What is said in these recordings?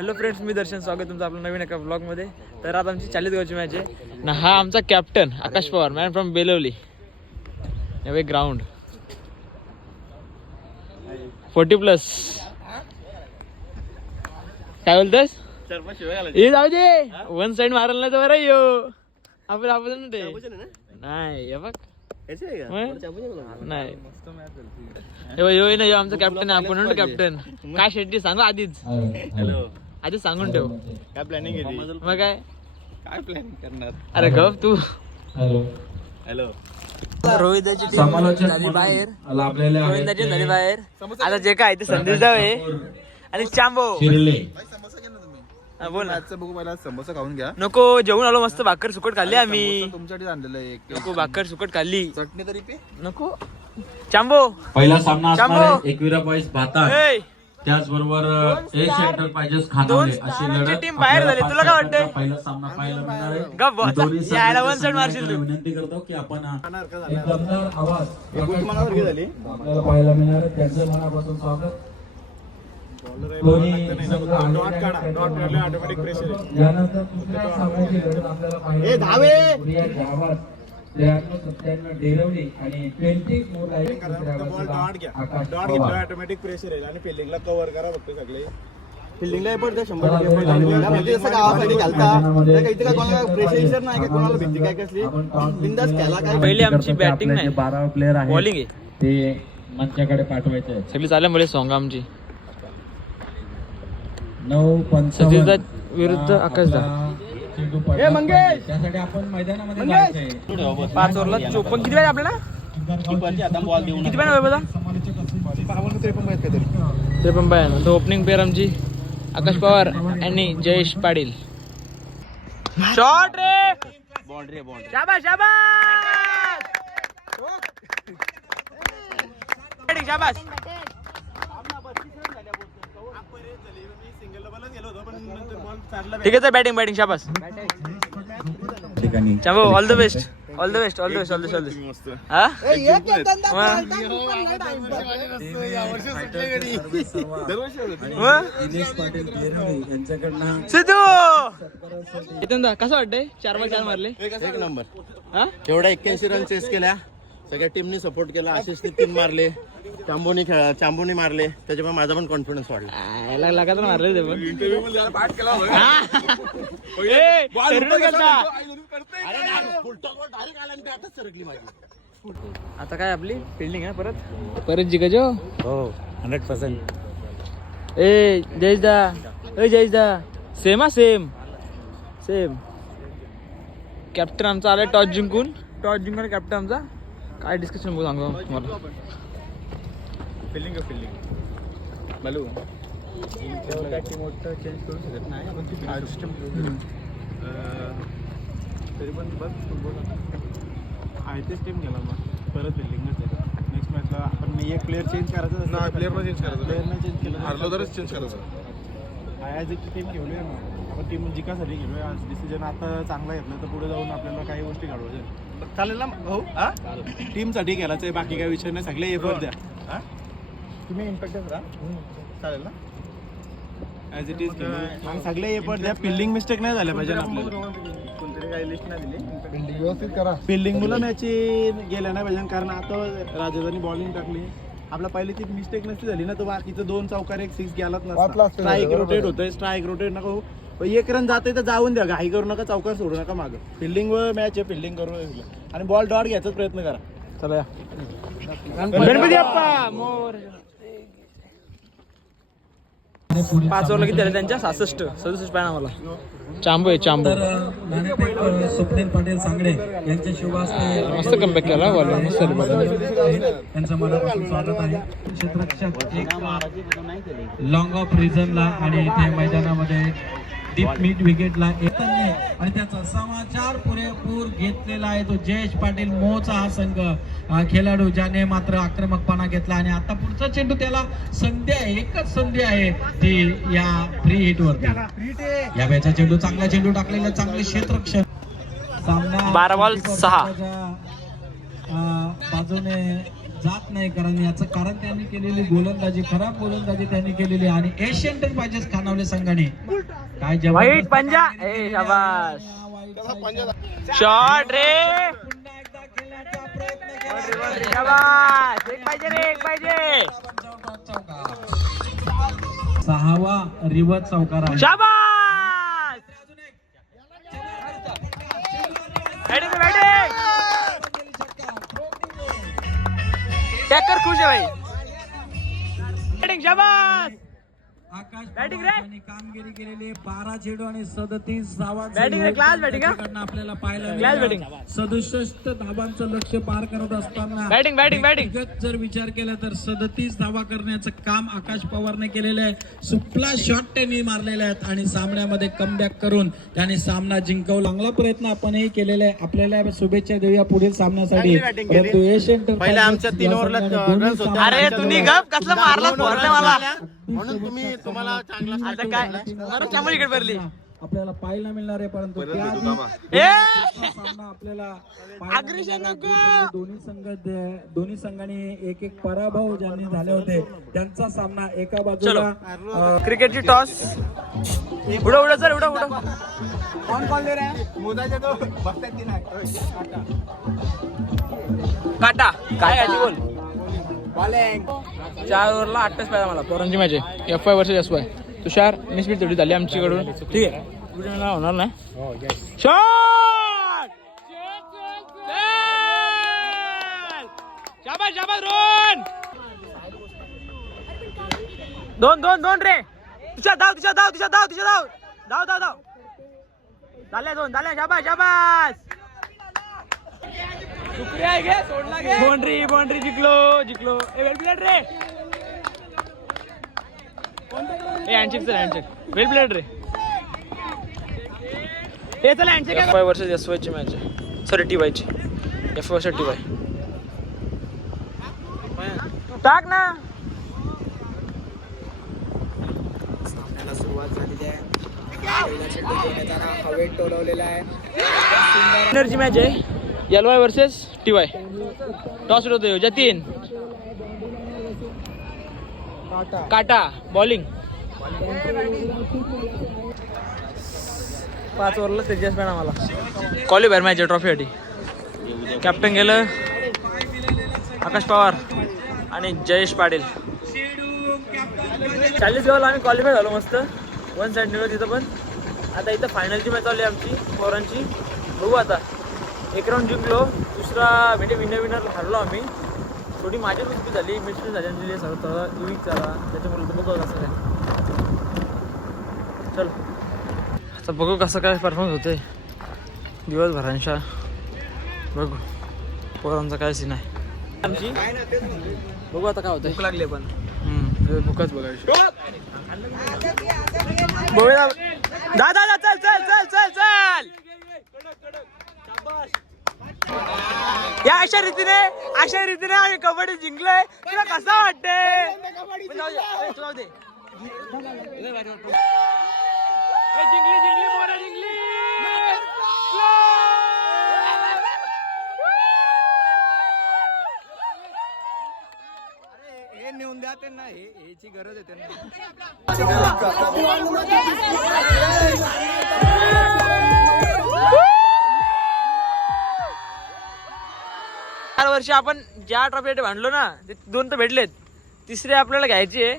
Hello friends, मी दर्शन. स्वागत तुमचं आपलं नवीन एका ब्लॉगमध्ये. तर आज आमची 40 गावची मॅच आहे ना. हा आमचा captain Akash Pawar, man from Belavali. हे ग्राउंड 40+. काय बोलतोस? हे जाऊ दे, वन साइड मारल नाही तर बरं यो आपण नाही. हे बघ नाही, नाही आमचा कॅप्टन आहे. आपण कॅप्टन काय शेट्टी सांगू आधीच. आधीच सांगून ठेव काय प्लॅनिंग केली. मग काय प्लॅनिंग करणार. अरे गप तू. हॅलो रोहिताची टीम झाली बाहेर. रोहिताची झाली बाहेर. आता जे काय ते संदेश दावे आणि चांबो. बोल ना. बघू पहिला समोसा खाऊन घ्या. नको, जेवून आलो मस्त. भाकर सुकट खाल्ली आम्ही. तुमच्यासाठी आणलेलं आहे एक. नको, भाकर सुकट खाल्ली. चटणी तरी पे. नको चांबो. पहिला सामना असणार आहे एकविरा बॉईज भाताड, ए, त्याचबरोबर ए सेंटर पाहिजेस खानावले अशी लढत. टीम बाहेर झाली. तुला काय वाटतंय? पहिला सामना पाहायला मिळणार आहे. गप बस. दोन्ही यायला वन साइड संघांना मारशील तू. विनंती करतो की आपण झाली. आपल्याला पाहायला मिळणार आहे. त्यांचं मनापासून स्वागत. दोन्ही संघ ऑटोमॅटिक प्रेशर. यानंतर दुसऱ्या सामन्याची लढत आपल्याला पाहायला धावे. गावात 93-97 डेरवली आणि 20 मोर आहे. ऑटोमॅटिक प्रेशर आहे आणि फिल्डिंगला कव्हर करा फक्त सगळे. फिल्डिंगला पडतं 100% म्हणजे जसं गावासाठी घालता इथे काय कोणाला प्रेशर नाही, काय कोणाला भीती काय कसली बिंदास खेळा. काय पहिली आमची बॅटिंग नाही, 12 प्लेयर आहे बॉलिंग आहे. ते मंचाकडे पाठवायचे आहे. सगळी चालल्या मुले सॉंग आमची. 9-55 विरुद्ध आकाशदा. मंगेश, त्यासाठी आपण मैदानामध्ये जायचंय. 5 ओव्हरला 54. किती वेळ आपल्याला? किती वेळ आहे बघा? 53 आहे. तो ओपनिंग पेअर आमची आकाश पवार आणि जयेश पाटील. शॉट रे. बाउंड्री शाबाश शाबाश शाबाश. ठीक आहे, बॅटिंग शाबास. चांबो, all the best. All the best. All the best. All the best. All the best. हा सिद्धू इथून कसं वाटतंय? 4x4 मारले. एक नंबर. हा तेवढा 81 रन चेस केल्या. सगळ्या टीमनी सपोर्ट केला. आशिषने 3 मारले. चांबोनी मारले. त्याच्यामुळे माझा पण कॉन्फिडन्स वाढला. लगातार मारले ते पण. आता काय आपली फिल्डिंग आहे परत जिगायचो. हो 100%. ए जयदा, ए जयदा, सेम सेम. कॅप्टन आमचा आलाय टॉस जिंकून कॅप्टन आमचा. काय डिस्कशन बोल सांगतो तुम्हाला. फिल्डिंग बालू चेंज करू शकत नाही आपण ती सिस्टम तरी पण बघ फुटबॉल आहे तेच टीम गेला. मग परत फिल्डिंगच आहे. नेक्स्ट मॅचला आपण एक प्लेअर चेंज करायचं नाही. प्लेअरनं चेंज केलं. हरलो तरच चेंज करायचं. ॲज एक टीम घेऊन आपण टीम जिकासाठी घेऊया. आज डिसिजन आता चांगला घेतला तर पुढे जाऊन आपल्याला काही गोष्टी घडवायच्या. चालेल ना भाऊ? हा टीमसाठी खेळायचं आहे. बाकी काही विषय नाही. सगळे एफर्ट द्या. हा तुम्ही इम्पॅक्टच राहा. चालेल ना? ॲज इट इज सगळे एफर्ट द्या. फिल्डिंग मिस्टेक नाही झाल्या पाहिजे आपल्याला. कोणतरी काही लिस्ट नाही दिली. फिल्डिंग व्यवस्थित करा. फिल्डिंग मुलं मॅच गेल्या नाही पाहिजे. कारण आता राजाने बॉलिंग टाकली. आपला पहिली ती मिस्टेक नसती झाली ना तर बाकीचं 2 चौकार 1 6 गेलाच नसता. स्ट्राईक रोटेट होतोय. स्ट्राईक रोटेट नका हो. 1 रन जाते तर जाऊन द्या. घाई करू नका. चौकार सोडू नका मागं. फिल्डिंग वर मॅच आहे. फिल्डिंग करू आणि बॉल डॉट घ्यायचा प्रयत्न करा. चला गणपती बाप्पा मोर. 5 ओव्हरला किती झाले त्यांच्या? 67 पाहिजे आम्हाला. चांबो स्वप्नील पाटील सांगडे यांच्या शुभ हस्ते मस्त कमबॅक केला. त्यांचं मनापासून स्वागत आहे. क्षेत्ररक्षक एक लॉंग ऑफ रिझनला आणि इथे मैदानामध्ये डीप मिड विकेटला आणि त्याचा समाचार पुरेपूर घेतलेला आहे तो जयेश पाटील मोचा हा संघ खेळाडू ज्याने मात्र आक्रमकपणा घेतला. आणि आता पुढचा चेंडू त्याला संधी आहे. एकच संधी आहे ती या फ्री हिट वरती. या बॅचा चेंडू चांगला चेंडू टाकलेला. चांगले क्षेत्ररक्षण. सामना 12 बॉल 6 बाजूने जात नाही, कारण याचं कारण त्यांनी केलेली गोलंदाजी, खराब गोलंदाजी त्यांनी केलेली. आणि एशियन टर्फ खानावले संघाने काय वाईट पंजा. ए शाबास, शॉट रे, पुन्हा एकदा खेळण्याचा प्रयत्न केला. शाबास, एक पाहिजे रे, एक पाहिजे. सहावा रिवर्स चौकार आहे. शाबास, बॅटिंग बॅटिंग, टॅकर खुश आहे भाई. बॅटिंग शाबास, आकाश बॅटिंग रे. यांनी कामगिरी केलेली. 12 चेंडू आणि 37 धावा बॅटिंग रे, क्लास बॅटिंग हा. आपल्याला पाहायला क्लास बॅटिंग. 67 धावांचं लक्ष्य पार करत असताना बॅटिंग बॅटिंग बॅटिंग. व्यक्तिगत जर विचार केला तर 37 धावा करण्याचं काम आकाश पवारने केलेलं आहे. सुपला शॉट त्यांनी मारलेले आहेत आणि सामन्यामध्ये कमबॅक करून त्यांनी सामना जिंकवला. चांगला प्रयत्न आपणही केलेला आहे. आपल्याला शुभेच्छा देऊया पुढील सामन्यासाठी. परंतु एशियन टर्फ पहिल्या आमच्या 3 ओव्हरला रन्स होते. अरे तुम्ही गप कसलं मारला फोरले मला. म्हणून तुम्हाला चांगला आता काय बरं चांगली विकेट भरली. आपल्याला पाहायला मिळणार आहे. परंतु त्याआधी ए सामना आपल्याला पाहायला मिळाला. दोन्ही संघांनी एक एक पराभव ज्यांनी झाले होते त्यांचा सामना एका बाजूला. क्रिकेटची टॉस. उडा उडा सर, उडा उडा. कौन कॉल दे रहा है? मोदाचे तो बघतायत की नाही? काटा काय याची बोल. बॉलिंग 4 ओव्हरला 28 पाहिजे मला. पोरांची मॅच आहे FY वर्सेस SY. तुषार मिसबीट तेवढी झाली आमच्याकडून. ठीक आहे, पुढे मला होणार नाही. शॉट, शाबास शाबास, रोन. 2 रे. तुझ्या धाव, तुझ्या धाव, तुझ्या धाव, तुझ्या धाव, धाव धाव धाव. झाले 2, झाले. शाबास शाबास. शुक्रिया आहे गे, सोडला गे. बाउंड्री जिंकलो. ए वेल प्लेड रे. ए हँडशेक चल, हँडशेक. वेल प्लेड रे. ए चल हँडशेक. FY वर्सेस SY ची मॅच आहे. सॉरी TY ची. FY versus TY. टाक ना. सामन्याला सुरुवात झालेली आहे. हवेत टोलवलेला आहे. विनरची मॅच आहे. LY versus TY. टॉस होतोय जतीन. काटा बॉलिंग. 5 ओव्हरला तेजस मॅन आम्हाला. क्वालिफायर मॅच आहे ट्रॉफीसाठी. कॅप्टन गेलं आकाश पवार आणि जयेश पाटील. 40 ओव्हरला आम्ही क्वालिफाय झालो मस्त. 1 साईड निघत तिथं. पण आता इथं फायनलची मॅच चालली आमची पोरांची. बघू आता. 1 राऊंड जिंकलो. दुसरा विनर हरलो आम्ही. थोडी माझी चुकी झाली, मिस्टेक झाली आणि थोडा युनिक झाला. त्याच्यामुळे तर बघू कसं काय. चल आता बघू कसं काय परफॉर्मन्स होते दिवसभरांच्या. बघू पोरांचा काय सीन आहे आमची. बघू आता काय होतं. भूक लागली पण भूकच बघायची. दादा चल चल चल चल चल. या अशा रीतीने आम्ही कबड्डी जिंकलोय. तुला कसं वाटतंय? जिंकली पोरं जिंकली. हे नेऊन द्या त्यांना. ह्याची गरज आहे त्यांना. 4 वर्ष आपण ज्या ट्रॉफीसाठी भांडलो ना ते 2 तर भेटलेत. तिसरे आपल्याला घ्यायची आहे.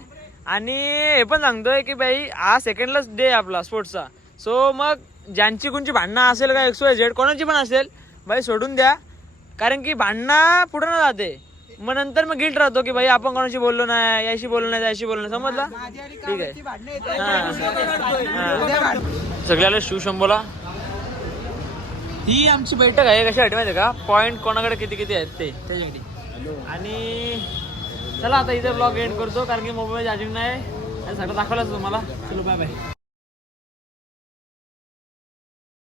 आणि हे पण सांगतोय की बाई हा सेकंडलाच डे आपला स्पोर्ट्सचा. सो मग ज्यांची कोणची भांडणं असेल का XYZ कोणाची पण असेल बाई सोडून द्या. कारण की भांडणं पुढे न जाते. मग नंतर मग गिल्ट राहतो की भाई आपण कोणाशी बोललो नाही, याशी बोललो नाही, त्याशी बोललो नाही. समजला? ठीक आहे. सगळ्याला शिवशंभोला ही आमची बैठक आहे. कशासाठी माहिती आहे का? पॉईंट कोणाकडे किती किती आहेत ते त्याच्यासाठी. आणि चला आता इथे ब्लॉग एंड करतो कारण की मोबाईल चार्जिंग नाही. सगळं दाखवलंच तुम्हाला. चलो बाय बाय.